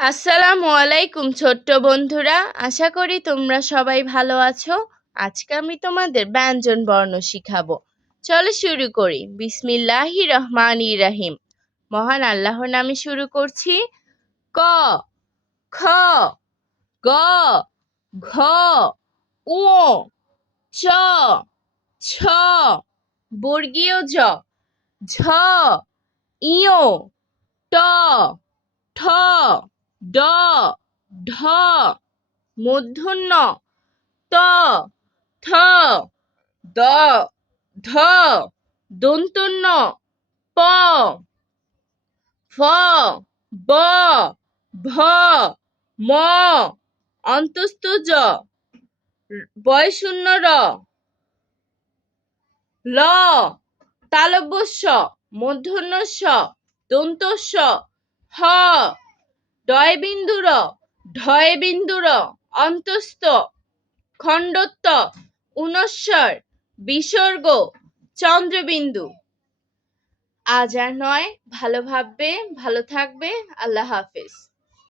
আসসালামু আলাইকুম ছোট্ট বন্ধুরা, আশা করি তোমরা সবাই ভালো আছো। আজকে আমি তোমাদের ব্যঞ্জন বর্ণ শিখাবো। চলো শুরু করি। বিসমিল্লাহির রহমানির রহিম। মহান আল্লাহর নামে শুরু করছি। ক, খ, গ, ঘ, উ, চ, ছ, বর্গীয় জ, ঝ, ইয়, ট, ঠ, ড, ঢ, মূর্ধন্য ত, থ, দ, ধ, দন্তন্য প, ফ, ব, ভ, ম, অন্তস্থ জ, বয়শূন্য র, ল, তালব্য শ, মূর্ধন্য ষ, দন্ত স, হ, ডয়বিন্দু র, ঢয়বিন্দু র, অন্তস্থ খণ্ডত্ব উনস্বর বিসর্গ চন্দ্রবিন্দু। আজ আর নয়, ভালো ভাববে, ভালো থাকবে। আল্লাহ হাফেজ।